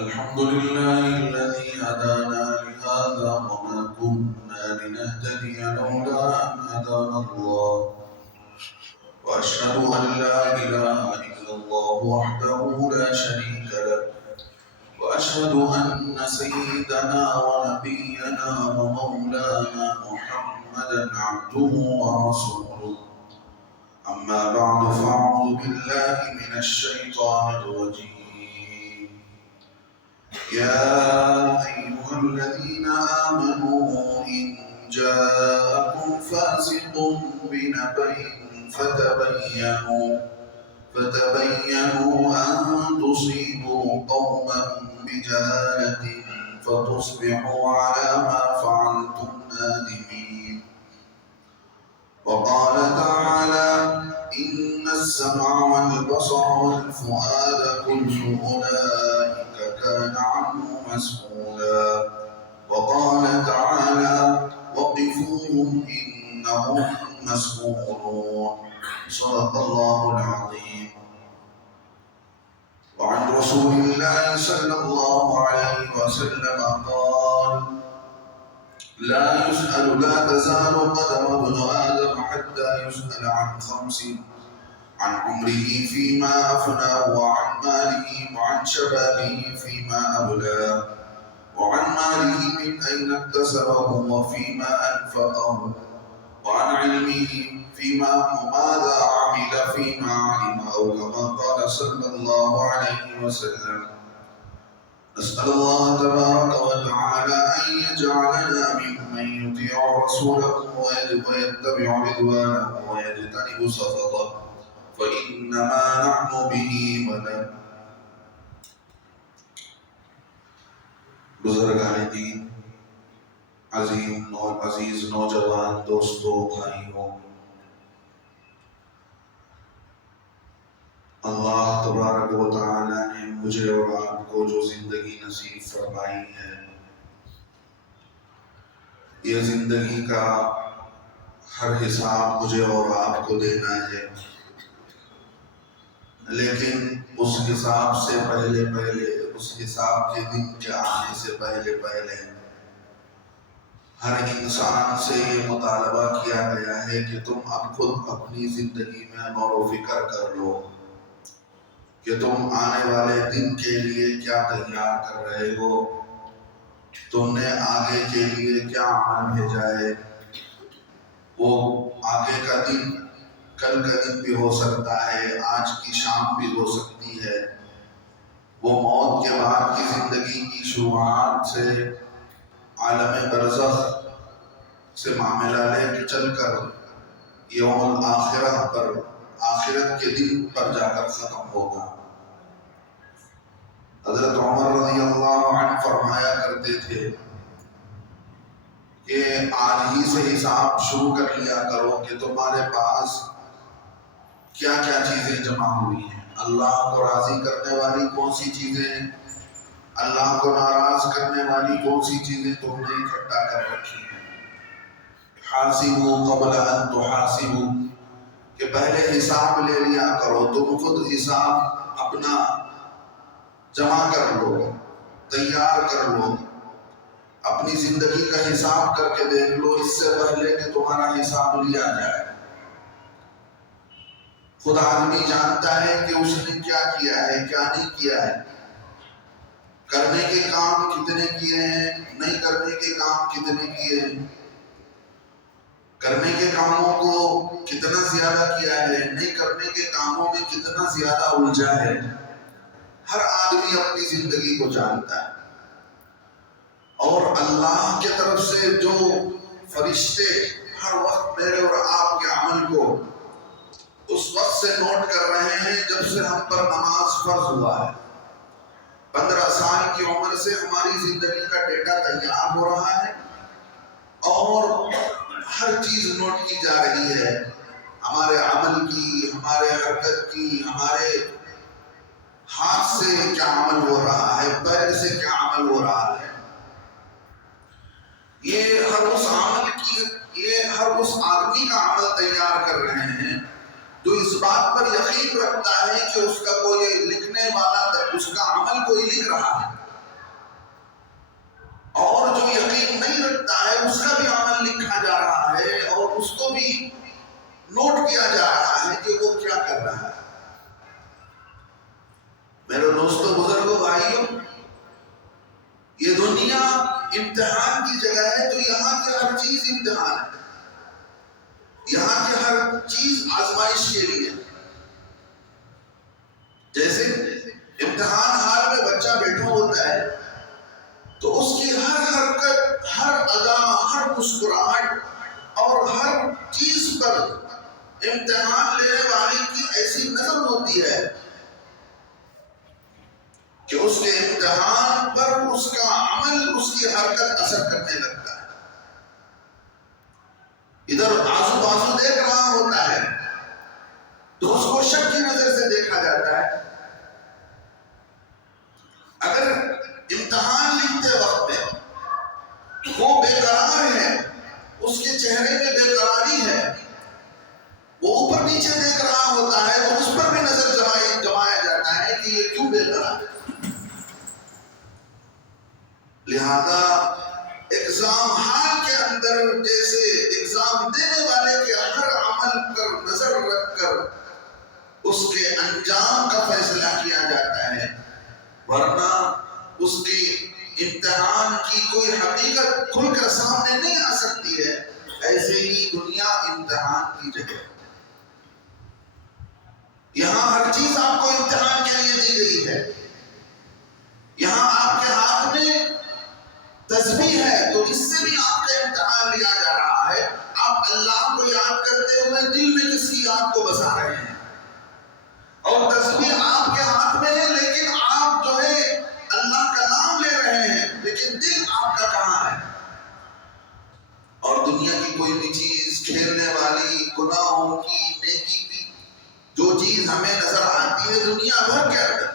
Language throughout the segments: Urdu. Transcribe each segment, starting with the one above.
الحمد لله الذي هدانا لهذا وما كنا لنهتدي لولا أن هدانا الله وأشهد أن لا إله إلا الله وحده لا شريك له وأشهد أن سيدنا ونبينا ومولانا محمدا عبده ورسوله أما بعد فأعوذ بالله من الشيطان الرجيم يا أيها الذين آمنوا إن جاءكم فاسق بنبأ فتبينوا أن تصيبوا قوما بجهالة فتصبحوا على ما فعلتم نادمين. وقال تعالى إن السمع والبصر والفؤاد كل أولئك كان عنه مسؤولا. وقال تعالى وقفوهم إنهم مسؤولون. صدق الله العظيم. وعن رسول الله صلى الله عليه وسلم قال لا تزال قدم ابن آدم حتى يسأل عن خمس: عن عمره فيما أفناه، وعن ماله، وعن شبابه فيما أبلاه، وعن ماله من أين اكتسبه وفيما أنفقه، وعن علمه ماذا عمل فيما علم، أو كما قال صلى الله عليه وسلم. نسأل الله تبارك وتعالى أن يجعلنا ممن يطيع رسوله ويتبع رضوانه ويجتنب سخطه، فإنما نحن به ولد. بزرگان دین، عزیز نوجوان دوستوں، بھائیوں، اللہ تبارک و تعالی نے مجھے اور آپ کو جو زندگی نصیب فرمائی ہے، یہ زندگی کا ہر حساب مجھے اور آپ کو دینا ہے، لیکن اس حساب سے پہلے اس حساب کے دن کے آنے سے پہلے ہر انسان سے یہ مطالبہ کیا گیا ہے کہ تم اب خود اپنی زندگی میں غور و فکر کر لو کہ تم آنے والے دن کے لیے کیا تیار کر رہے ہو، تم نے آگے کے لیے کیا عمل بھیجا ہے۔ وہ آگے کا دن کل کا دن بھی ہو سکتا ہے، آج کی شام بھی ہو سکتی ہے۔ وہ موت کے بعد کی زندگی کی شروعات سے عالم برزخ سے معاملہ لے کے چل کر یوم الآخرہ پر، آخرت کے دن پر جا کر ختم ہوگا۔ حضرت عمر رضی اللہ عنہ فرمایا کرتے تھے کہ آج ہی سے حساب شروع کر لیا کرو کہ تمہارے پاس کیا کیا چیزیں جمع ہوئی ہیں، اللہ کو راضی کرنے والی کون سی چیزیں ہیں، اللہ کو ناراض کرنے والی کون سی چیزیں تم نے اکٹھا کر رکھی ہیں۔ حاسبوا قبل ان تحاسبوا، کہ پہلے حساب لے لیا کرو، تم خود حساب اپنا جمع کر لو، تیار کر لو، اپنی زندگی کا حساب کر کے دیکھ لو اس سے پہلے کہ تمہارا حساب لیا جائے۔ خود آدمی جانتا ہے کہ اس نے کیا کیا ہے، کیا نہیں کیا ہے، کرنے کے کام کتنے کیے ہیں، نہیں کرنے کے کام کتنے کیے ہیں، کرنے کے کاموں کو کتنا زیادہ کیا ہے، نہیں کرنے کے کاموں میں کتنا زیادہ الجھا ہے۔ ہر آدمی اپنی زندگی کو جانتا ہے، اور اللہ کی طرف سے جو فرشتے ہر وقت میرے اور آپ کے عمل کو اس وقت سے نوٹ کر رہے ہیں جب سے ہم پر نماز فرض ہوا ہے۔ 15 سال کی عمر سے ہماری زندگی کا ڈیٹا تیار ہو رہا ہے، اور ہر چیز نوٹ کی جا رہی ہے، ہمارے عمل کی، ہمارے حرکت کی، ہمارے ہاتھ سے کیا عمل ہو رہا ہے، پیر سے کیا عمل ہو رہا ہے۔ یہ ہر اس آدمی کا عمل تیار کر رہے ہیں جو اس بات پر یقین رکھتا ہے کہ اس کا کوئی لکھنے والا، اس کا عمل کوئی لکھ رہا ہے۔ امتحان کی جگہ ہے تو یہاں کی ہر چیز امتحان ہے، یہاں کی ہر چیز آزمائش کے لیے. جیسے امتحان ہال میں بچہ بیٹھا ہوتا ہے تو اس کی ہر حرکت، ہر ادا، ہر مسکراہٹ اور ہر چیز پر امتحان لینے والے کی ایسی نظر ہوتی ہے کہ اس کے امتحان پر اس کا عمل، اس کی حرکت اثر کرنے لگتا ہے. ادھر آزو بازو دیکھ رہا ہوتا ہے تو اس کو شک کی نظر سے دیکھا جاتا ہے. اگر امتحان لکھتے وقت میں وہ بے قرار ہے، اس کے چہرے میں بے قراری ہے، وہ اوپر نیچے دیکھ رہا ہوتا ہے تو اس پر بھی نظر جمایا جاتا ہے کہ یہ کیوں بے قرار ہے. لہذا ایگزام ہال کے اندر جیسے ایگزام دینے والے کے ہر عمل پر نظر رکھ کر اس کے انجام کا فیصلہ کیا جاتا ہے، ورنہ اس کی امتحان کی کوئی حقیقت کھل کر سامنے نہیں آ سکتی ہے. ایسے ہی دنیا امتحان کی جگہ، یہاں ہر چیز آپ کو امتحان کے لیے دی گئی ہے. یہاں آپ کے ہاتھ میں تسبیح ہے تو اس سے بھی آپ کا امتحان لیا جا رہا ہے. آپ اللہ کو یاد کرتے ہوئے دل میں کس کی یاد کو بسا رہے ہیں، اور تسبیح آپ کے ہاتھ میں ہے لیکن آپ جو ہے اللہ کا نام لے رہے ہیں، لیکن دل آپ کا کہاں ہے؟ اور دنیا کی کوئی بھی چیز، کھیلنے والی، گناہوں کی، نیکی کی جو چیز ہمیں نظر آتی ہے دنیا بھر کے اندر،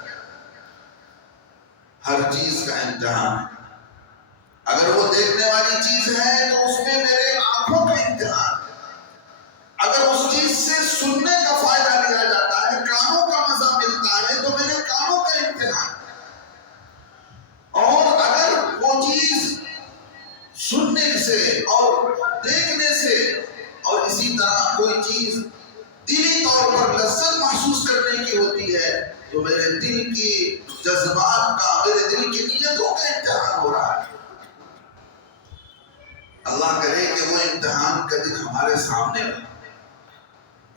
ہر چیز کا امتحان ہے. اگر وہ دیکھنے والی چیز ہے تو اس میں میرے آنکھوں کا امتحان، اگر اس چیز سے سننے کا فائدہ لیا جاتا ہے، کانوں کا مزہ ملتا ہے تو میرے کانوں کا امتحان. اور اگر وہ چیز سننے سے اور دیکھنے سے اور اسی طرح کوئی چیز دلی طور پر لذت محسوس کرنے کی ہوتی ہے تو میرے دل کی جذبات کا، میرے دل کی نیتوں کا امتحان ہو رہا ہے. اللہ کرے کہ وہ امتحان کا دن ہمارے سامنے ہو،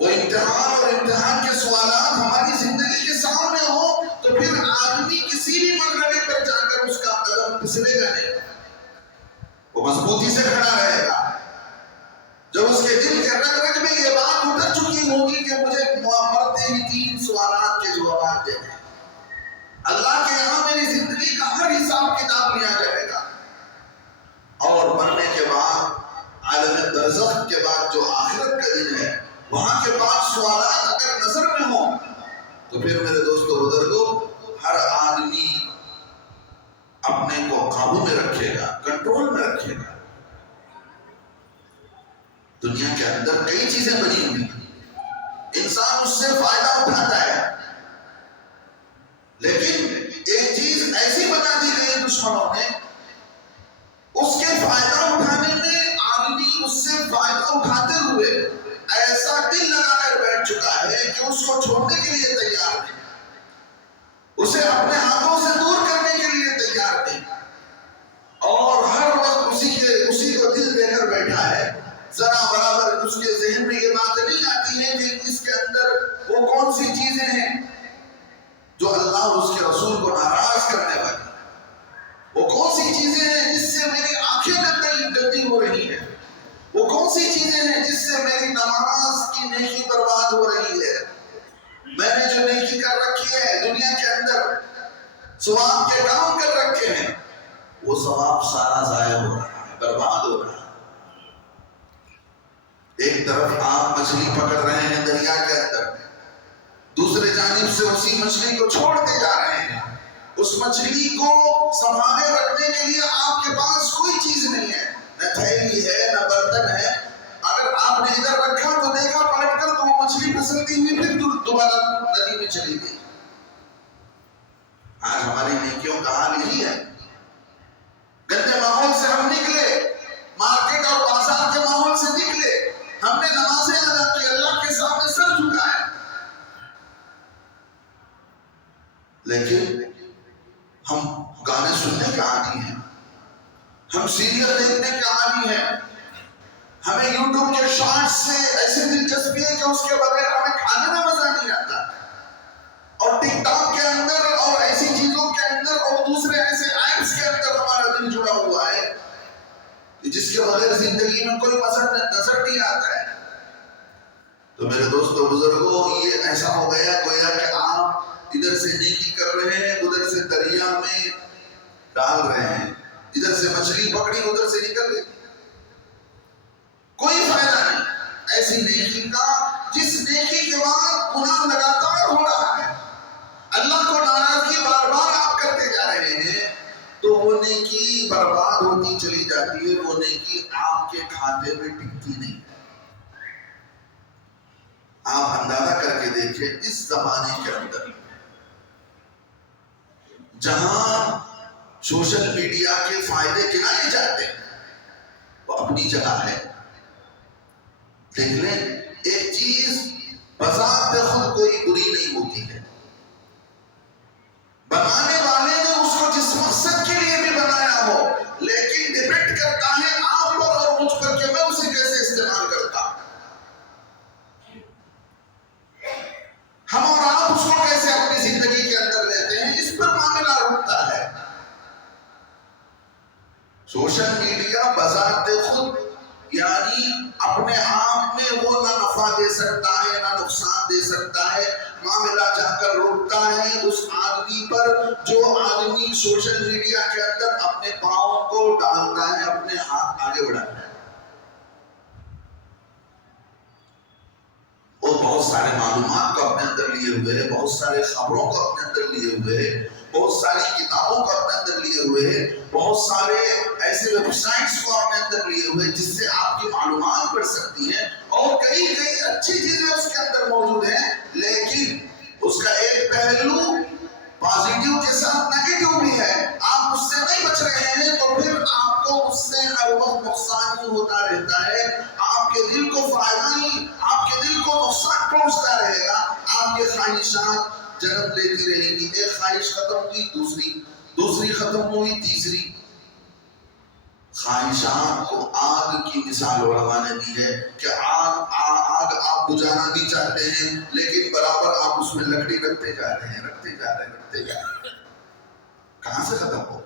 وہ امتحان اور امتحان کے سوالات ہماری زندگی کے سامنے ہو تو پھر آدمی کسی بھی مرحلے پر جا کر اس کا قدم پھسلے گا نہیں، وہ مضبوطی سے کھڑا رہے گا. جب اس کے دل کے رگ رگ میں یہ بات اتر چکی ہوگی کہ مجھے مرتے ہی 3 سوالات کے جوابات دینے، اللہ کے یہاں میری زندگی کا ہر حساب کتاب لیا جائے گا، اور مرنے کے بعد عالم برزخ کے بعد جو آخرت کا دن ہے وہاں کے بعد سوالات اگر نظر میں ہوں تو پھر میرے دوستو بزرگو ہر آدمی اپنے کو قابو میں رکھے گا، کنٹرول میں رکھے گا. دنیا کے اندر کئی چیزیں بنی ہوئی، انسان اس سے فائدہ اٹھاتا ہے، لیکن ایک چیز ایسی بنا دی گئی دشمنوں نے، اس کے فائدہ اٹھانے میں آدمی اس سے فائدہ اٹھاتے ہوئے ایسا دل لگا کر بیٹھ چکا ہے کہ اس کو چھوڑنے کے لیے تیار نہیں، اسے اپنے ہاتھوں سے دور کرنے کے لیے تیار نہیں، اور ہر وقت اسی کو دل دے کر بیٹھا ہے. ذرا برابر اس کے ذہن میں یہ بات نہیں آتی ہے کہ اس کے اندر وہ کون سی چیزیں ہیں جو اللہ اور اس کے رسول کو ناراض کرنے والی، وہ کون سی چیزیں ہیں جس سے میری آنکھیں گندی ہو رہی ہیں، وہ کون سی چیزیں ہیں جس سے میری نماز کی نیکی برباد ہو رہی ہے. میں نے جو نیکی کر رکھی ہے دنیا کے اندر، ثواب کے کام کر رکھے ہیں، وہ ثواب سارا ضائع ہو رہا ہے، برباد ہو رہا ہے. ایک طرف آپ مچھلی پکڑ رہے ہیں دریا کے اندر، دوسرے جانب سے اسی مچھلی کو چھوڑتے جا رہے ہیں. اس مچھلی کو سنبھالے رکھنے کے لیے آپ کے پاس کوئی چیز نہیں ہے، نہ تھیلی ہے نہ برتن ہے. اگر آپ نے ادھر رکھا تو دیکھا پلٹ کر تو وہ مچھلی پھسلتی ہوئی پھر دوبارہ ندی میں چلی گئی. آج ہماری نیکیوں کا حال یہی ہے. گندے ماحول سے ہم نکلے، مارکیٹ اور بازار کے ماحول سے نکلے، ہم نے نمازیں ادا کی، اللہ کے سامنے سر جھکائے، لیکن ہم گانے سننے کے عادی ہیں، ہم سیریل دیکھنے کے عادی ہیں، ہمیں یوٹیوب کے شارٹس سے ایسی دلچسپی ہے کہ اس کے بغیر ہمیں کھانے میں مزہ نہیں آتا، اور ٹک ٹاک کے اندر اور ایسی چیزوں کے اندر اور دوسرے ایسے ایپس کے اندر ہمارا دل جڑا ہوا ہے کہ جس کے بغیر زندگی میں کوئی نظر نہیں آتا ہے۔ تو میرے دوستو بزرگوں، یہ ایسا ہو گیا گویا کہ آپ ادھر سے نیکی کر رہے ہیں، ادھر سے دریا میں ڈال رہے ہیں، ادھر سے مچھلی پکڑی ادھر سے نکل گئی، کوئی فائدہ نہیں ایسی نیکی کا جس نیکی کے بعد گناہ لگاتار ہو رہا ہے، اللہ کو ناراضگی بار بار آپ کرتے جا رہے ہیں، تو وہ نیکی برباد ہوتی چلی جاتی ہے، وہ نیکی آپ کے کھاتے میں ٹکتی نہیں۔ آپ اندازہ کر کے دیکھیں اس زمانے کے اندر جہاں سوشل میڈیا کے فائدے گنائے جاتے ہیں وہ اپنی جگہ ہے، دیکھ لیں ایک چیز بذات خود کوئی بری نہیں ہوتی ہے، بنانے والے نے اس کو جس مقصد کے لیے بھی بنایا ہو، لیکن ڈیپینڈ کرتا ہے آپ پر اور مجھ پر کہ میں اسے کیسے استعمال کرتا ہوں، ہم اور آپ اس کو کیسے اپنی زندگی کے اندر لیتے ہیں، اس پر معاملہ رکتا ہے۔ سوشل میڈیا بذات خود یعنی اپنے آپ میں وہ نہ نفع دے سکتا ہے نہ نقصان دے سکتا ہے، معاملہ جا کر روکتا ہے اس آدمی پر جو آدمی سوشل میڈیا کے اندر اپنے پاؤں کو ڈالتا ہے، اپنے ہاتھ آگے بڑھاتا ہے۔ وہ بہت سارے معلومات کو اپنے اندر لیے ہوئے ہے، بہت سارے خبروں کو اپنے اندر لیے ہوئے ہے، بہت ساری کتابوں کو اپنے اندر لیے ہوئے ہے، بہت سارے ایسے ویب سائٹس کو اپنے اندر لیے ہوئے جس سے آپ کی معلومات بڑھ سکتی ہیں، اور کئی اچھی چیزیں اس کے اندر موجود ہیں، لیکن اس کا ایک پہلو پازیٹیو کے ساتھ نیگیٹو بھی ہے۔ آپ اس سے نہیں بچ رہے ہیں تو پھر آپ کو اس سے ہر وقت نقصان ہی ہوتا رہتا ہے، آپ کے دل کو فائدہ نہیں، آپ کے دل کو نقصان پہنچتا رہے گا، آپ کے خواہشات جنم لیتی رہیں گی، ایک خواہش ختم ہوئی دوسری ختم ہوئی تیسری۔ خواہشات کو آگ کی مثال علماء نے دی ہے کہ آگ آپ بجھانا بھی چاہتے ہیں لیکن برابر آپ اس میں لکڑی رکھتے جا رہے ہیں، کہاں سے ختم ہو؟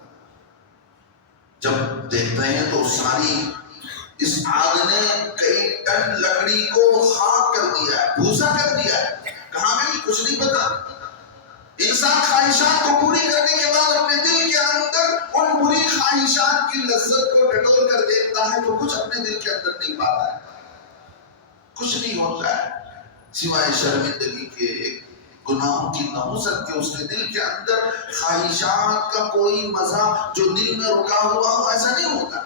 جب دیکھتے ہیں تو ساری اس آگ نے کئی ٹن لکڑی کو خاک کر دیا ہے، بھوسا کر دیا ہے، کہاں گئی کچھ نہیں پتا۔ انسان خواہشات کو پوری کرنے کے بعد اپنے دل کے اندر ان بری خواہشات کی لذت کو ٹٹول کر دیکھتا ہے تو کچھ اپنے دل کے اندر نہیں پاتا ہے، کچھ نہیں ہوتا ہے سوائے شرمندگی کے، ایک گناہوں کی نحوست کے۔ اس کے دل کے اندر خواہشات کا کوئی مزہ جو دل میں رکا ہوا ہو ایسا نہیں ہوتا۔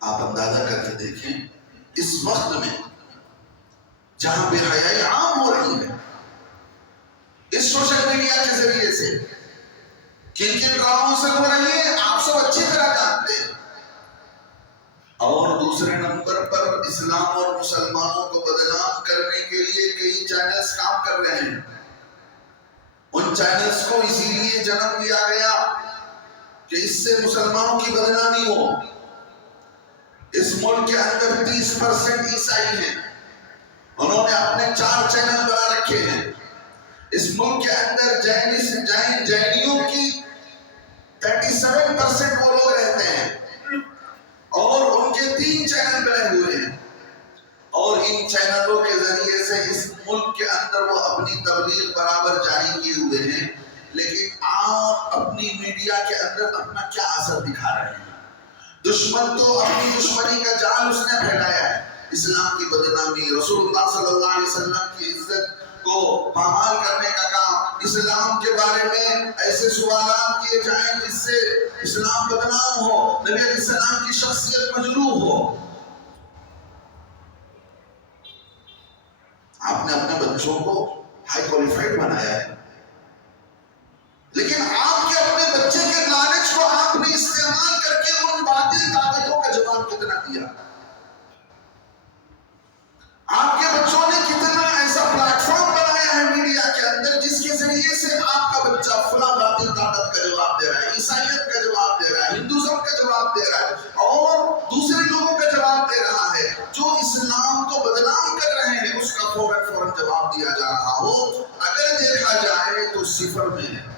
آپ اندازہ کر کے دیکھیں اس وقت میں جہاں بے حیائی عام ہو رہی ہے اس سوشل میڈیا کے ذریعے سے، کن کن کاموں سے ہو رہی ہے آپ سب اچھی طرح جانتے ہیں، اور دوسرے نمبر پر اسلام اور مسلمانوں کو بدنام کرنے کے لیے کئی چینلز کام کر رہے ہیں۔ ان چینلز کو اسی لیے جنم دیا گیا کہ اس سے مسلمانوں کی بدنامی ہو۔ اس ملک کے اندر 30% عیسائی ہیں، انہوں نے اپنے 4 چینل بنا رکھے ہیں۔ اس ملک کے اندر جینیوں کی 37% وہ لوگ رہتے ہیں، اور ان کے 3 چینل بنے ہوئے ہیں، اور ان چینلوں کے ذریعے سے اس ملک کے اندر وہ اپنی تبلیغ برابر جاری کیے ہوئے ہیں۔ لیکن آپ اپنی میڈیا کے اندر اپنا کیا اثر دکھا رہے ہیں؟ دشمن تو اپنی دشمنی کا جال اس نے پھیلایا ہے، اسلام کی بدنامی، رسول اللہ صلی اللہ علیہ وسلم کی عزت کو پامال کرنے کا کام، اسلام کے بارے میں ایسے سوالات کیے جائیں جس سے اسلام بدنام ہو، نبی علیہ السلام کی شخصیت مجروح ہو۔ آپ نے اپنے بچوں کو ہائی کوالیفائڈ بنایا ہے، لیکن آپ کے اپنے بچے کے نالج کو آپ نے استعمال کر کے ان باطل طاقتوں کا جواب کتنا دیا؟ آپ کے بچوں نے کتنا ایسا پلیٹ فارم بنایا ہے میڈیا کے اندر جس کے ذریعے سے آپ کا بچہ فلاں باطل طاقت کا جواب کیا جا رہا ہو، اگر دیکھا جائے تو صفر میں ہے۔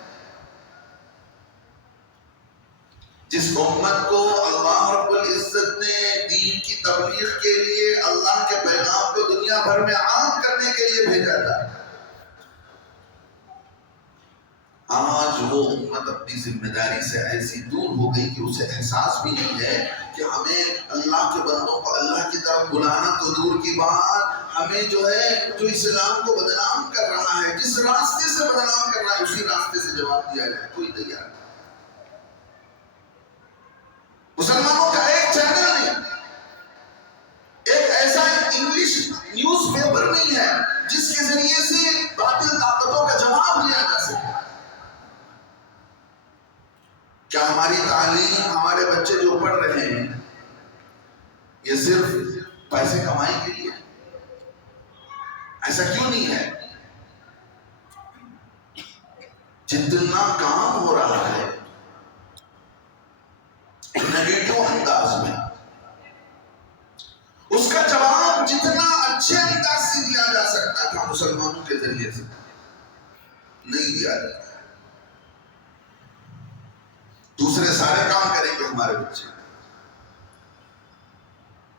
جس امت کو اللہ رب العزت نے دین کی تبلیغ کے لیے، اللہ کے پیغام کو دنیا بھر میں عام کرنے کے لیے بھیجا تھا، آج وہ امت اپنی ذمہ داری سے ایسی دور ہو گئی کہ اسے احساس بھی نہیں ہے کہ ہمیں اللہ کے بندوں کو اللہ کی طرف بلانا تو دور کی بات، ہمیں جو اسلام کو بدنام کر رہا ہے، جس راستے سے بدنام کر رہا ہے اسی راستے سے جواب دیا جائے، کوئی تیار نہیں۔ مسلمانوں کا ایک چینل نہیں، ایک ایسا انگلش نیوز پیپر نہیں ہے جس کے ذریعے سے باطل طاقتوں کا جواب دیا جا سکے۔ کیا ہماری تعلیم، ہمارے بچے جو پڑھ رہے ہیں، یہ صرف پیسے کمائی کے لیے؟ ایسا کیوں نہیں ہے؟ جتنا کام ہو رہا ہے نیگیٹو انداز میں، اس کا جواب جتنا اچھے انداز سے دیا جا سکتا تھا مسلمانوں کے ذریعے سے، نہیں دیا جاتا۔ دوسرے سارے کام کریں گے ہمارے بچے،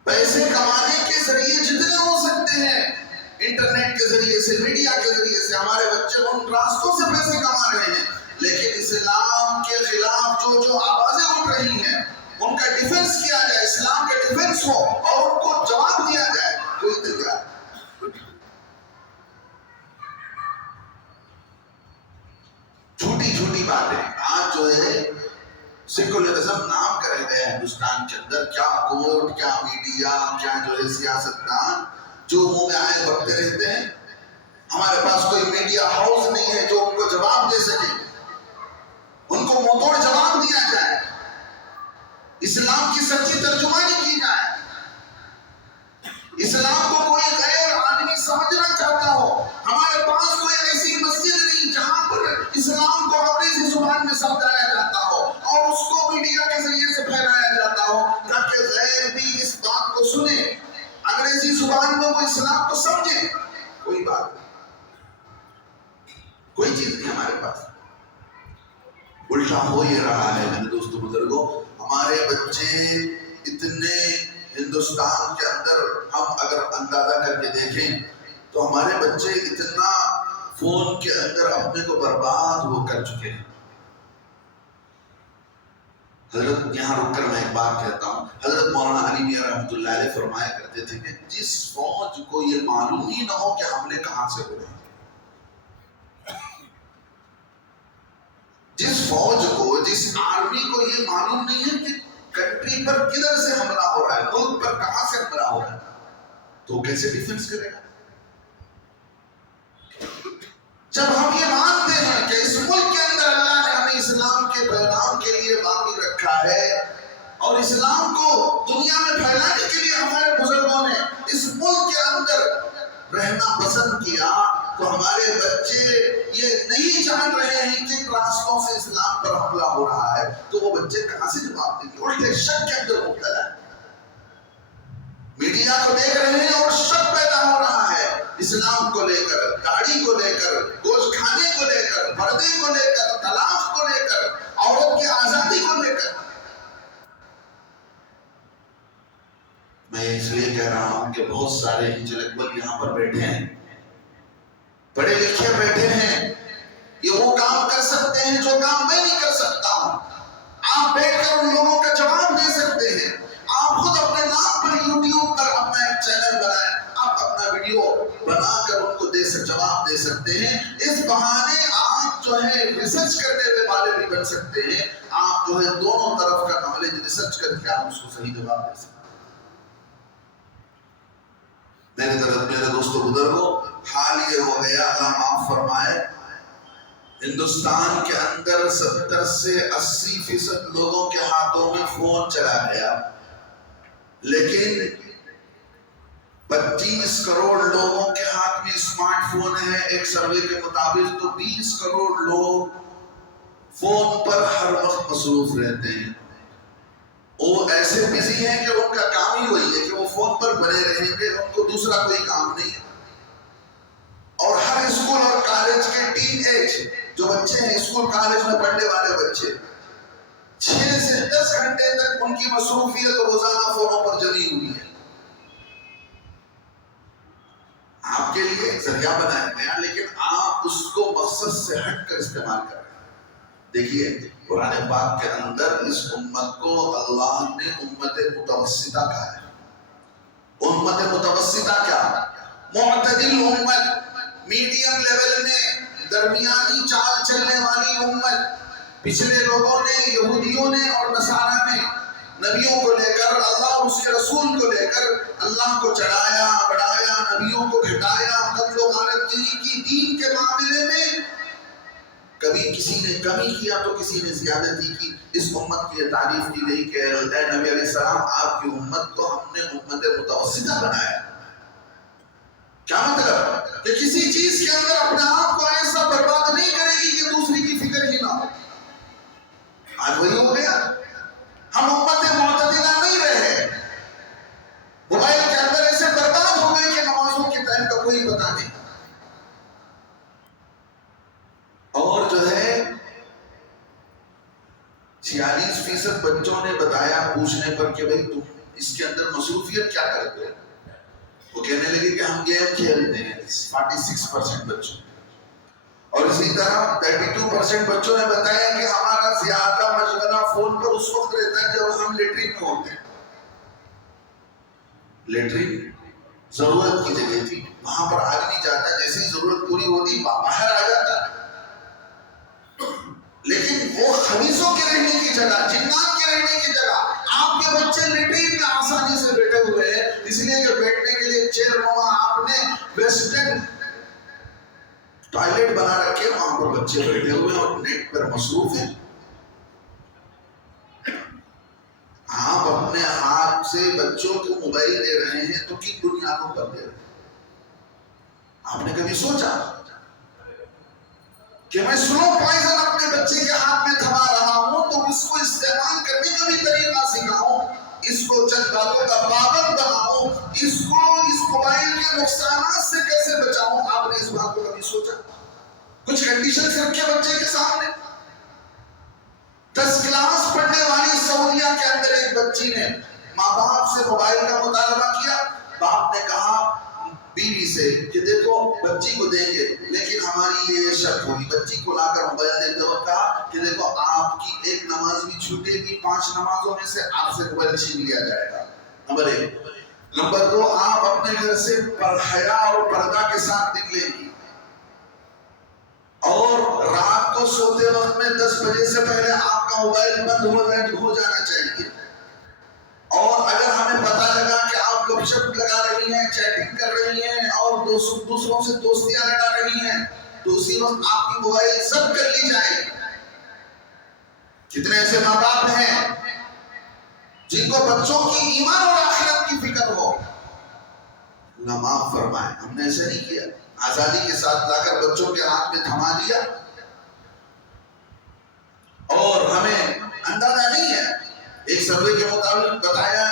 پیسے کمانے کے ذریعے جتنے ہو سکتے ہیں، انٹرنیٹ کے ذریعے سے، میڈیا کے ذریعے سے ہمارے بچے ان راستوں سے پیسے کما رہے ہیں، لیکن اسلام کے خلاف جو آوازیں اٹھ رہی ہیں ان کا ڈیفنس کیا جائے، اسلام کا ڈیفنس ہو اور ان کو جواب دیا جائے، کوئی تیار۔ جھوٹی جھوٹی باتیں آج جو ہے سیکولرزم نام کرے گئے ہندوستان کے اندر، کیا کورٹ، کیا میڈیا، کیا جو ہے سیاستدان جو منہ میں آئے بکتے رہتے ہیں۔ ہمارے پاس کوئی میڈیا ہاؤس نہیں ہے جو ان کو جواب دے سکے، ان کو منہ توڑ جواب دیا جائے، اسلام کی سچی ترجمانی کی جائے۔ اسلام کو کوئی غیر آدمی سمجھنا چاہتا ہو، ہمارے پاس کوئی ایسی مسجد نہیں جہاں پر اسلام کو انگریزی زبان میں سمجھایا جاتا ہو اور اس کو میڈیا کے ذریعے سے پھیلایا جاتا ہو تاکہ غیر بھی اس بات کو سنے، انگریزی زبان میں وہ اسلام کو سمجھے۔ کوئی بات نہیں، کوئی چیز نہیں ہمارے پاس۔ الٹا ہو یہ رہا ہے میرے دوستو بزرگوں، ہمارے بچے اتنے ہندوستان کے اندر، ہم اگر اندازہ کر کے دیکھیں تو ہمارے بچے اتنا فون کے اندر اپنے کو برباد ہو کر چکے ہیں۔ حضرت یہاں رک کر میں ایک بات کہتا ہوں، حضرت مولانا علی میاں رحمۃ اللہ علیہ فرمایا کرتے تھے کہ جس فوج کو یہ معلوم ہی نہ ہو کہ حملے کہاں سے ہو رہے ہیں، جس فوج کو، جس آرمی کو یہ معلوم نہیں ہے کہ کنٹری پر کدھر سے حملہ ہو رہا ہے، ملک پر کہاں سے حملہ ہو رہا ہے، تو کیسے ڈیفنس کرے گا؟ جب ہم یہ مانتے ہیں کہ اس ملک کے اندر اللہ نے ہمیں اسلام کے پیغام کے لیے باقی رکھا ہے اور اسلام کو دنیا میں پھیلانے کے لیے ہمارے بزرگوں نے اس ملک کے اندر رہنا پسند کیا، تو ہمارے بچے یہ نہیں جان رہے ہیں کہ راستوں سے اسلام پر حملہ ہو رہا ہے، تو وہ بچے کہاں سے جواب دیں گے؟ الٹے شک کے اندر مبتلا ہے، میڈیا کو دیکھ رہے ہیں اور شک پیدا ہو رہا ہے اسلام کو لے کر، داڑھی کو لے کر، گوشت کھانے کو لے کر، پردے کو لے کر، طلاق کو لے کر، عورت کی آزادی کو لے کر۔ میں اس لیے کہہ رہا ہوں کہ بہت سارے انٹلیکچوئل یہاں پر بیٹھے ہیں، پڑھے لکھے بیٹھے ہیں، یہ وہ کام کر سکتے ہیں جو کام میں نہیں کر سکتا ہوں۔ آپ بیٹھ کر ان لوگوں کا جواب دے سکتے ہیں، آپ خود اپنے نام پر یوٹیوب پر اپنا ایک چینل بنائیں، آپ اپنا ویڈیو بنا کر ان کو جواب دے سکتے ہیں۔ اس بہانے آپ جو ہے ریسرچ کرنے والے بھی بن سکتے ہیں، آپ جو ہے دونوں طرف کا نالج ریسرچ کر کے آپ اس کو صحیح جواب دے سکتے ہیں۔ میرے دوستو بزرگوں، حال یہ ہو گیا، اللہ معاف فرمائے، ہندوستان کے اندر 70 سے 80% لوگوں کے ہاتھوں میں فون چلا گیا، لیکن 25 کروڑ لوگوں کے ہاتھ میں اسمارٹ فون ہے۔ ایک سروے کے مطابق تو 20 کروڑ لوگ فون پر ہر وقت مصروف رہتے ہیں۔ وہ ایسے بزی ہیں کہ ان کا کام ہی وہی ہے کہ وہ فون پر بنے رہیں گے، ان کو دوسرا کوئی کام نہیں ہے، اور ایج جو بچے ہیں اسکول کالج میں پڑھنے والے بچے 6 سے 10 گھنٹے تک ان کی مصروفیت روزانہ فونوں پر جمی ہوئی ہے. آپ کے لیے ایک ذریعہ بنایا گیا لیکن آپ اس کو مقصد سے ہٹ کر استعمال کر رہے ہیں. دیکھیے قرآن پاک کے اندر اس امت کو اللہ نے امت متوسطہ کہا ہے. امت متوسطہ کیا؟ معتدل امت، میڈیم لیول میں درمیانی چال چلنے والی امت. پچھلے لوگوں نے، یہودیوں نے اور نصارہ نے نبیوں کو لے کر، اللہ اور اس کے رسول کو لے کر اللہ کو چڑھایا بڑھایا، نبیوں کو گھٹایا، قتل و غارت گیری کی. دین کے معاملے میں کبھی کسی نے کمی کیا تو کسی نے زیادتی کی. اس امت کی یہ تعریف کی گئی کہ اے نبی علیہ السلام آپ کی امت کو ہم نے امت متوسطہ بنایا. کیا مطلب؟ کہ کسی چیز کے اندر اپنے آپ کو ایسا برباد نہیں کرے گی کہ دوسری کی فکر ہی نہ ہو. آج وہی ہو گیا. ہم امت معتدلہ نہیں رہے. موبائل کے اندر ایسے برباد ہو گئے کہ نمازوں کے ٹائم کا کوئی پتہ نہیں. اور جو ہے 46% بچوں نے بتایا پوچھنے پر کہ بھئی تم اس کے اندر مصروفیت کیا کرتے ہیں؟ وہ کہنے لگے کہ ہم گیم کھیلتے ہیں. 46% بچوں. اور اسی طرح 32% بچوں نے بتایا کہ ہمارا زیادہ مشغلہ فون پر اس وقت رہتا ہے جب ہم لیٹرین میں ہوتے ہیں. لیٹرین ضرورت کی جگہ تھی، وہاں پر آدمی جاتا، جیسے ہی ضرورت پوری ہوتی باہر آ جاتا. لیکن وہ خبیثوں کے رہنے کی جگہ، جنات کے رہنے کی جگہ، آپ کے بچے لیٹرین میں آسانی سے بیٹھے ہوئے ہیں. اس لیے کہ بیٹھنے کے لیے چیئر نما آپ نے ویسٹرن ٹوائلٹ بنا رکھے، وہاں پر بچے بیٹھے ہوئے اور نیٹ پر مصروف ہیں. آپ اپنے ہاتھ سے بچوں کو موبائل دے رہے ہیں تو کن بنیادوں پر دے رہے ہیں؟ آپ نے کبھی سوچا کہ میں سلو پوائزن اپنے بچے کے ہاتھ میں تھما رہا ہوں تو اس کو استعمال کرنے کا بھی طریقہ سکھاؤں، اس کو چند باتوں کا پابند بناؤں، اس کو اس موبائل کے نقصانات سے کیسے بچاؤں؟ آپ نے اس بات کو کبھی سوچا؟ کچھ کنڈیشنز رکھے بچے کے سامنے. 10 کلاس پڑھنے والی سعودیہ کے اندر ایک بچی نے ماں باپ سے موبائل کا مطالبہ کیا. باپ نے کہا بیوی سے کہ دیکھو بچی کو دیں گے لیکن ہماری یہ شرط ہوگی. بچی کو لا کر موبائل دیتے وقت کہا کہ دیکھو آپ کی ایک نماز بھی چھوٹے گی، 5 نمازوں میں سے آپ سے موبائل چھین لیا جائے گا. نمبر 1. نمبر 2، آپ اپنے گھر سے حیا اور پردہ کے ساتھ نکلیں گی اور رات کو سوتے وقت میں 10 بجے سے پہلے آپ کا موبائل بند ہو جانا چاہیے. اور اگر ہمیں پتہ لگا کہ آپ گپ شپ لگا رہی ہیں، چیٹنگ کر رہی ہیں اور دوسروں سے دوستیاں لڑا رہی ہیں تو اسی وقت آپ کی موبائل ضبط کر لی جائے گی. کتنے ایسے ماں باپ ہیں جن کو بچوں کی ایمان اور آخرت کی فکر ہو؟ اللہ معاف فرمائے. ہم نے ایسے نہیں کیا. آزادی کے ساتھ لا کر بچوں کے ہاتھ میں تھما دیا اور ہمیں اندازہ نہیں ہے. ایک سروے کے مطابق بتایا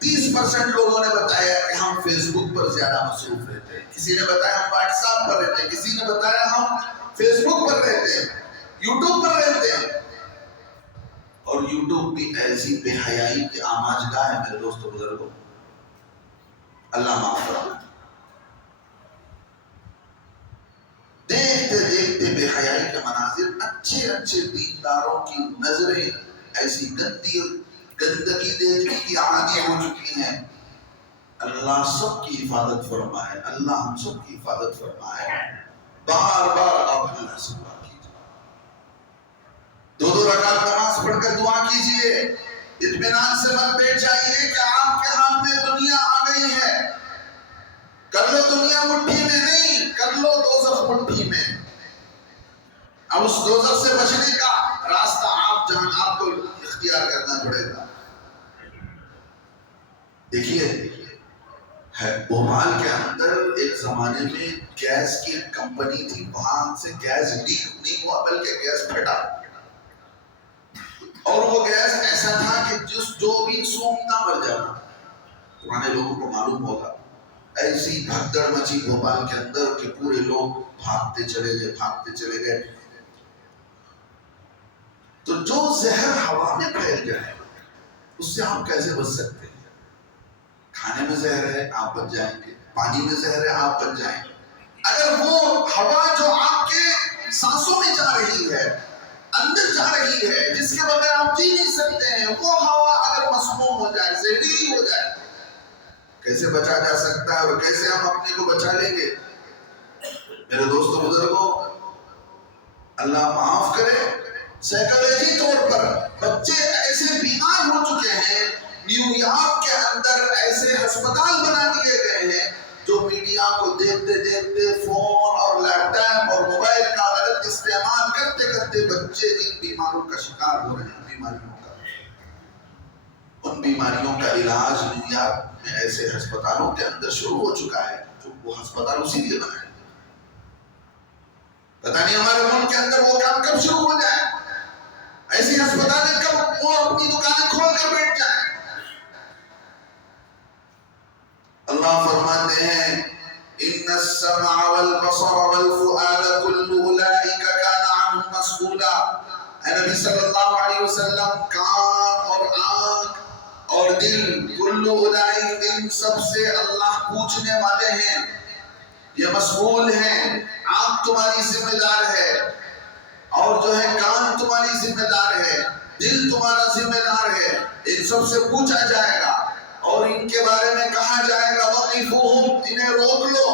30% لوگوں نے بتایا کہ ہم فیس بک پر زیادہ مصروف رہتے ہیں. کسی نے بتایا ہم واٹس ایپ پر رہتے ہیں، کسی نے بتایا ہم فیس بک پر رہتے ہیں، یوٹیوب پر رہتے ہیں. اور یوٹیوب بھی ایسی بے حیائی کی آماجگاہ ہے میرے دوستو بزرگوں. اللہ معاف فرمائے. دیکھتے دیکھتے بے حیائی کے مناظر، اچھے دینداروں کی نظریں ایسی گندگی دیکھنے کی عادی ہو چکی ہیں. اللہ سب کی حفاظت فرمائے. اللہ ہم سب کی حفاظت فرمائے. بار بار آپ اللہ سے دعا کیجیے. 2 رکعت نماز پڑھ کر دعا کیجیے. اطمینان سے مت بیٹھ جائیے کہ آپ کے ہاتھ میں دنیا آ گئی ہے. کر لو دنیا مٹھی میں نہیں، کر لو دوزخ مٹھی میں. اب اس دوزخ سے بچنے کا راستہ آپ کو اختیار کرنا پڑے گا. دیکھیے بھوپال کے اندر ایک زمانے میں گیس کی کمپنی تھی، وہاں سے گیس لیک نہیں ہوا بلکہ گیس پھٹا. اور وہ گیس ایسا تھا کہ جو بھی سونگتا مر جانا. پرانے لوگوں کو معلوم ہوگا ایسی بھگدڑ مچی بھوپال کے اندر کہ پورے لوگ بھاگتے چلے گئے. تو جو زہر ہوا میں پھیل جائے اس سے آپ کیسے بچ سکتے ہیں؟ کھانے میں زہر ہے آپ بچ جائیں گے، پانی میں زہر ہے آپ بچ جائیں گے. اگر وہ ہوا جو آپ کے سانسوں میں جا رہی ہے، اندر جا رہی ہے، جس کے بغیر آپ جی نہیں سکتے ہیں، وہ ہوا اگر مسموم ہو جائے، زہریلی ہو جائے، کیسے بچا جا سکتا ہے اور کیسے ہم اپنے کو بچا لیں گے؟ میرے دوستو بزرگوں، اللہ معاف کرے، سائیکالوجی طور پر بچے ایسے بیمار ہو چکے ہیں، نیو یارک کے اندر ایسے ہسپتال بنا دیے گئے ہیں جو میڈیا کو دیکھتے دیکھتے فون اور لیپ ٹاپ اور موبائل کا غلط استعمال کرتے کرتے بچے ان بیماروں کا شکار ہو رہے ہیں. ان بیماریوں کا علاج نیو یارک میں ایسے ہسپتالوں کے اندر شروع ہو چکا ہے جو وہ ہسپتال اسی لیے بنائے. پتہ نہیں ہمارے ملک کے اندر وہ کام کب شروع ہو جائے، ایسی ہسپتالیں کب وہ اپنی دکانیں کھول کر بیٹھ جائیں. اللہ فرماتے ہیں ان السمع والبصر والفؤاد كل اولئک کان عنہ مسئولا. اے نبی صلی اللہ علیہ وسلم، کان اور آنکھ اور دل، کل اولئک، ان سب سے اللہ پوچھنے والے ہیں، یہ مسئول ہیں. آنکھ تمہاری ذمہ دار ہے، اور جو ہے کان تمہاری ذمہ دار ہے، دل تمہارا ذمہ دار ہے. ان سب سے پوچھا جائے گا اور ان کے بارے میں کہا جائے گا وقفوہم، انہیں روک لو،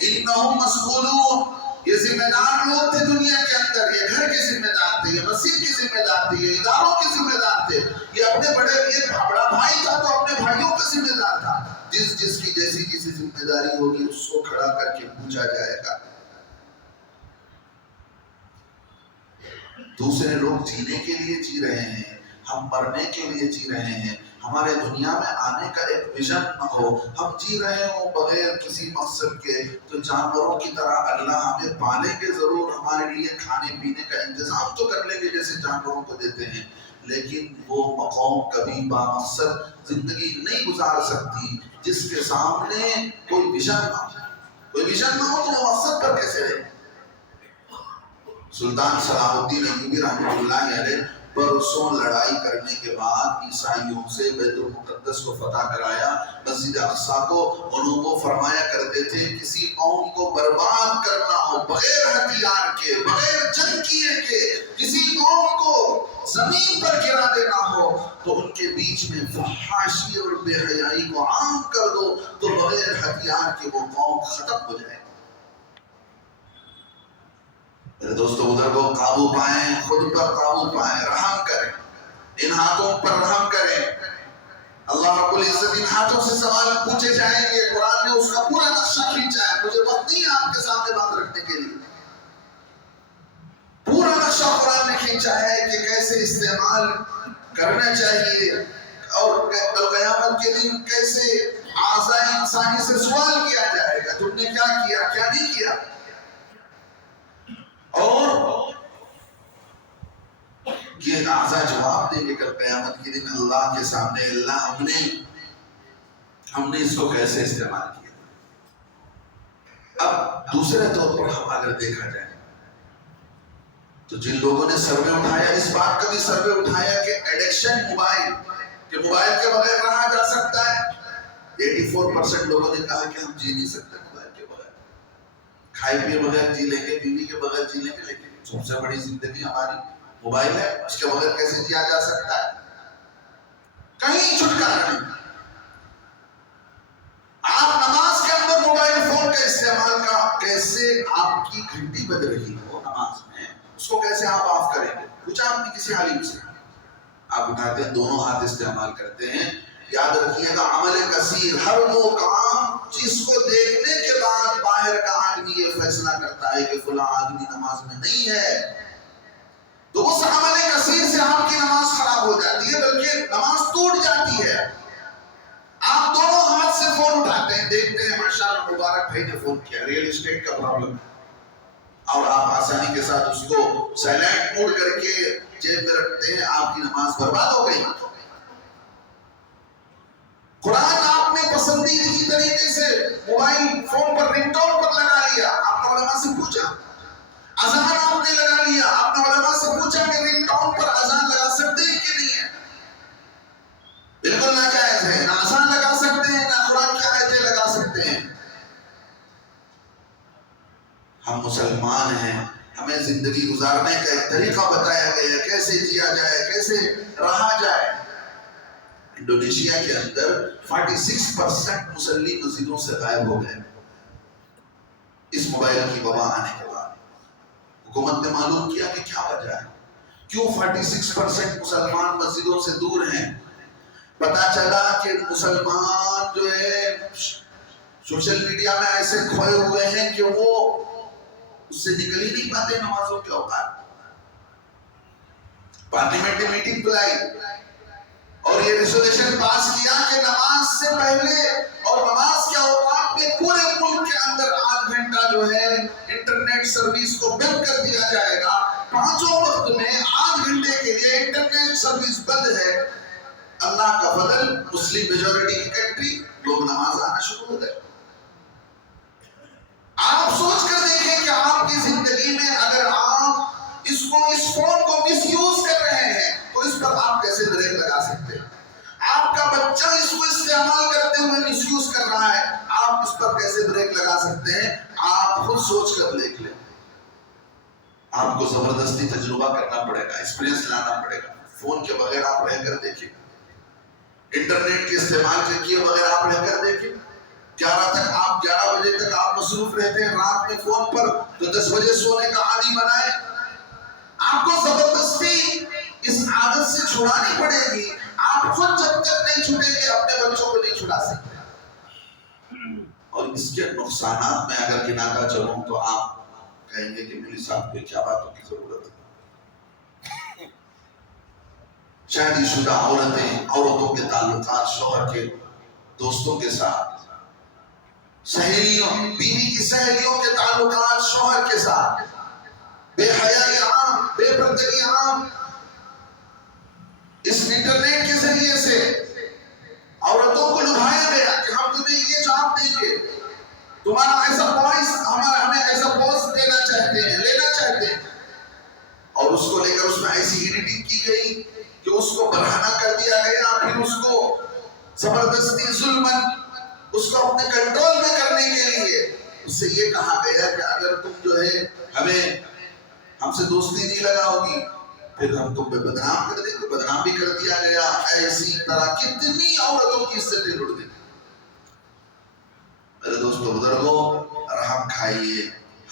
انہم مسئولون. یہ ذمہ دار لوگ تھے دنیا کے اندر، یہ گھر کے ذمہ دار تھے، یہ مسجد کے ذمہ دار تھے، یہ اداروں کے ذمہ دار تھے، یہ اپنے بڑا بھائی تھا تو اپنے بھائیوں کا ذمہ دار تھا. جس کی جیسی ذمہ داری ہوگی اس کو کھڑا کر کے پوچھا جائے گا. دوسرے لوگ جینے کے لیے جی رہے ہیں، ہم مرنے کے لیے جی رہے ہیں. ہمارے دنیا میں آنے کا ایک ویژن نہ ہو، ہم جی رہے ہوں بغیر کسی مقصد کے، تو جانوروں کی طرح اللہ ہمیں پالیں گے ضرور، ہمارے لیے کھانے پینے کا انتظام تو کر لیں گے جیسے جانوروں کو دیتے ہیں، لیکن وہ قوم کبھی بامقصد زندگی نہیں گزار سکتی جس کے سامنے کوئی ویژن نہ ہو. کوئی ویژن نہ ہو تو وہ مقصد پر کیسے رہے؟ سلطان صلاح الدین ایوبی رحمۃ اللہ علیہ برسوں لڑائی کرنے کے بعد عیسائیوں سے بیت المقدس کو فتح کرایا، مسجد اقصی کو. انہوں کو فرمایا کرتے تھے کسی قوم کو برباد کرنا ہو بغیر ہتھیار کے، بغیر جنگ کیے کے، کسی قوم کو زمین پر گرا دینا ہو تو ان کے بیچ میں فحاشی اور بے حیائی کو عام کر دو تو بغیر ہتھیار کے وہ قوم ختم ہو جائے. میرے دوستو بزرگوں، قابو پائیں، خود پر قابو پائیں، رحم کریں، ان ہاتھوں پر رحم کریں. اللہ رب العزت ان ہاتھوں سے سوال پوچھے جائیں گے. قرآن نے اس کا پورا نقشہ کھینچا ہے، مجھے وقت نہیں ہے آپ کے سامنے بات رکھنے کے لیے. پورا نقشہ قرآن نے کھینچا ہے کہ کیسے استعمال کرنا چاہیے، اور قیامت کے دن کیسے اعضاء انسانی سے سوال کیا جائے گا، تم نے کیا کیا، کیا نہیں کیا. اور یہ اعضاء جواب دیں گے کل قیامت کے دن اللہ کے سامنے، اللہ ہم نے اس کو کیسے استعمال کیا. اب دوسرے طور پر ہم اگر دیکھا جائے تو جن لوگوں نے سروے اٹھایا، اس بات کا بھی سروے اٹھایا کہ ایڈکشن موبائل، کہ موبائل کے بغیر رہا جا سکتا ہے، 84% لوگوں نے کہا کہ ہم جی نہیں سکتے موبائل کے بغیر. کھائے پیے بغیر جی لیں گے، بیوی کے بغیر جی لیں گے، لیکن سب سے بڑی زندگی ہماری موبائل ہے، اس کے بغیر کیسے جیا جا سکتا ہے؟ کہیں چھٹکارا نہیں. آپ نماز کے اندر موبائل فون کا استعمال کا کیسے، آپ کی گھنٹی بج رہی ہو نماز میں، اس کو کیسے آپ آف کریں گے؟ پوچھا آپ نے کسی عالم سے؟ آپ اٹھاتے ہیں، دونوں ہاتھ استعمال کرتے ہیں. یاد رکھیے گا عمل کثیر، ہر وہ کام جس کو دیکھنے کے بعد باہر کا آدمی یہ فیصلہ کرتا ہے کہ فلاں آدمی نماز میں نہیں ہے، تو اس عمل کثیر سے آپ کی نماز خراب ہو جاتی ہے، بلکہ نماز ٹوٹ جاتی ہے. آپ دونوں ہاتھ سے فون اٹھاتے ہیں، دیکھتے ہیں ماشاءاللہ مبارک بھائی نے فون کیا، ریئل اسٹیٹ کا پرابلم، اور آپ آسانی کے ساتھ اس کو سائلنٹ موڈ کر کے جیب میں رکھتے ہیں، آپ کی نماز برباد ہو گئی. قرآن آپ نے پسندیدگی طریقے سے موبائل فون پر رنگ ٹون پر لگا لیا، آپ نے علماء سے پوچھا، اذان آپ نے لگا لیا، آپ نے علماء سے پوچھا کہ رنگ ٹون پر اذان لگا سکتے ہیں کہ نہیں ہے؟ بالکل ناجائز ہے، نہ اذان لگا سکتے ہیں نہ قرآن کی آیتیں لگا سکتے ہیں۔ ہم مسلمان ہیں، ہمیں زندگی گزارنے کا ایک طریقہ بتایا گیا ہے، کیسے جیا جائے، کیسے رہا جائے۔ انڈونیشیا کے اندر 46% مسلی مسجدوں سے غائب ہو گئے اس موبائل کی وبا آنے کے بعد۔ حکومت نے معلوم کیا کہ کیا وجہ ہے، کیوں 46% مسلمان مسجدوں سے دور ہیں۔ پتا چلا کہ مسلمان جو ہے سوشل میڈیا میں ایسے کھوئے ہوئے ہیں کہ وہ اس سے نکل ہی نہیں پاتے نمازوں کے اوقات۔ پارلیمنٹ نے میٹنگ بلائی اور یہ ریزولوشن پاس کیا کہ نماز سے پہلے اور نماز کے اوقات میں پورے ملک کے اندر 8 گھنٹہ جو ہے انٹرنیٹ سروس کو بند کر دیا جائے گا۔ 5 وقت میں 8 گھنٹے کے لیے انٹرنیٹ سروس بند ہے۔ اللہ کا فضل، مسلم میجورٹی کی کنٹری، لوگ نماز آنا شروع ہو گئے۔ آپ سوچ کر دیکھیں کہ آپ کی زندگی میں اگر آپ اس فون کو مس یوز کر رہے ہیں تو اس پر آپ کیسے بریک لگا سکتے ہیں؟ آپ کا بچہ اس کو استعمال کرتے ہوئے مس یوز کر رہا ہے، آپ اس پر کیسے بریک لگا سکتے ہیں؟ آپ خود سوچ کر دیکھ لیں۔ آپ کو زبردستی تجربہ کرنا پڑے گا، ایکسپیرینس لانا پڑے گا۔ فون کے بغیر آپ رہ کر دیکھیں، انٹرنیٹ کے استعمال کے کیے بغیر آپ رہ کر دیکھیں۔ 11 بجے تک آپ مصروف رہتے ہیں رات میں فون پر، تو 10 بجے سونے کا عادی بنائے۔ آپ کو زبردستی اس عادت سے چھڑانی پڑے گی۔ آپ خود جب تک نہیں چھوٹیں گے اپنے بچوں کو نہیں چھڑا سکتے۔ اور اس کے نقصانات میں اگر گناتا چلوں تو آپ کہیں گے کہ مولوی صاحب کو کیا باتوں کی ضرورت ہے۔ شادی شدہ عورتوں کے تعلقات شوہر کے دوستوں کے ساتھ، سہیلیوں، بیوی کی سہیلیوں کے تعلقات شوہر کے ساتھ، بے حیائی عام، بے پردگی عام۔ اس انٹرنیٹ کے ذریعے سے عورتوں کو لبھایا گیا کہ ہم تمہیں یہ جاب دیں گے، تمہارا ایسا وائس ہمیں ایسا پوسٹ دینا چاہتے ہیں، لینا چاہتے ہیں، اور اس کو لے کر اس میں ایسی ایڈیٹنگ کی گئی کہ اس کو برہنہ کر دیا گیا، پھر اس کو زبردستی ظلمن اس کو اپنے کنٹرول میں کرنے کے لیے اس سے یہ کہا گیا کہ اگر تم جو ہے ہم سے دوستی نہیں لگاؤ گی پھر ہم تم پہ بدنام کر دیں گے۔ بدنام بھی کر دیا گیا۔ ایسی طرح کتنی عورتوں کی عزتیں لٹ گئی۔ میرے دوستو بزرگوں، رحم کھائیے،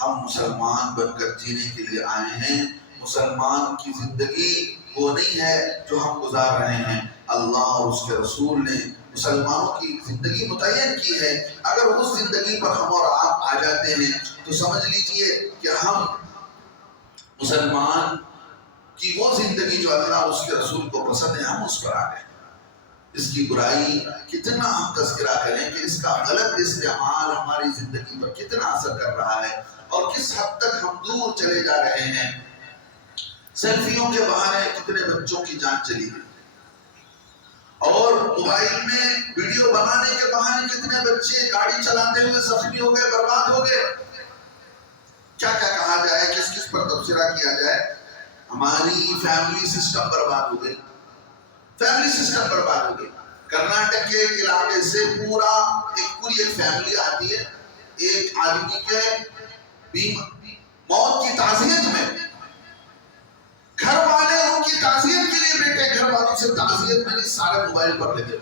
ہم مسلمان بن کر جینے کے لیے آئے ہیں۔ مسلمان کی زندگی وہ نہیں ہے جو ہم گزار رہے ہیں، اللہ اور اس کے رسول نے مسلمانوں کی زندگی متعین کی ہے۔ اگر اس زندگی پر ہم اور آپ آ جاتے ہیں تو سمجھ لیجئے کہ ہم مسلمان کی وہ زندگی جو اللہ اور اس کے رسول کو پسند ہے، ہم اس پر آ گئے۔ اس کی برائی کتنا ہم تذکرہ کریں کہ اس کا غلط استعمال ہماری زندگی پر کتنا اثر کر رہا ہے اور کس حد تک ہم دور چلے جا رہے ہیں۔ سیلفیوں کے بہانے کتنے بچوں کی جان چلی گئی، اور موبائل میں ویڈیو بنانے کے بہانے کتنے بچے گاڑی چلاتے ہوئے زخمی ہو گئے، برباد ہو گئے۔ کیا کیا کہا جائے، کس کس پر تبصرہ کیا جائے؟ ہماری فیملی سسٹم برباد ہو گئی، فیملی سسٹم برباد ہو گئی۔ کرناٹک کے ایک علاقے سے پوری ایک فیملی آتی ہے، ایک آدمی کے موت کی تعزیت میں، گھر والے ان کی تعزیت کے لیے بیٹھے، گھر والوں سے تعزیت میں نہیں، سارے موبائل پر لگے۔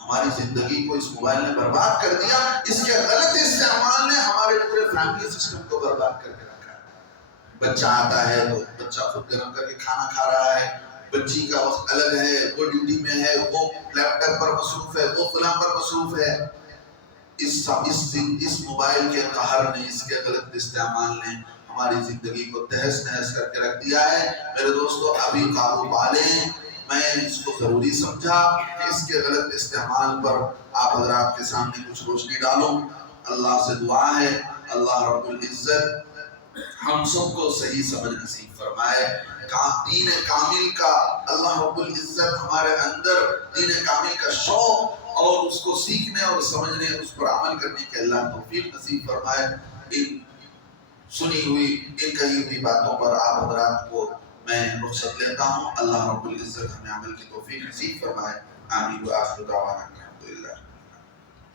ہماری زندگی کو اس موبائل نے برباد کر دیا۔ اس کے غلط استعمال نے ہمارے پورے فیملی سسٹم کو برباد کر کے رکھا ہے۔ بچہ آتا ہے تو بچہ خود گرم کر کے کھانا کھا رہا ہے، بچی کا وقت الگ ہے، وہ ڈیوٹی میں ہے، وہ لیپ ٹاپ پر مصروف ہے، وہ فلاں پر مصروف ہے۔ اس موبائل کے قہر نے، اس کے غلط استعمال نے ہماری زندگی کو تہس نہس کر کے رکھ دیا ہے۔ میرے دوستو ابھی قابو پا لیں۔ میں اس کو ضروری سمجھا کہ اس کے غلط استعمال پر آپ حضرات کے سامنے کچھ روشنی ڈالوں۔ اللہ سے دعا ہے اللہ رب العزت ہم سب کو صحیح سمجھ نصیب فرمائے. دین کامل کا اللہ رب العزت ہمارے اندر دین کامل کا شوق اور اس کو سیکھنے اور سمجھنے اس پر عمل کرنے کے اللہ توفیق نصیب فرمائے. ان سنی ہوئی ان کہی ہوئی باتوں پر آپ حضرات کو میں رخصت لیتا ہوں. اللہ رب العزت ہمیں عمل کی توفیق نصیب فرمائے. آمین. وآخر دعوانا الحمدللہ.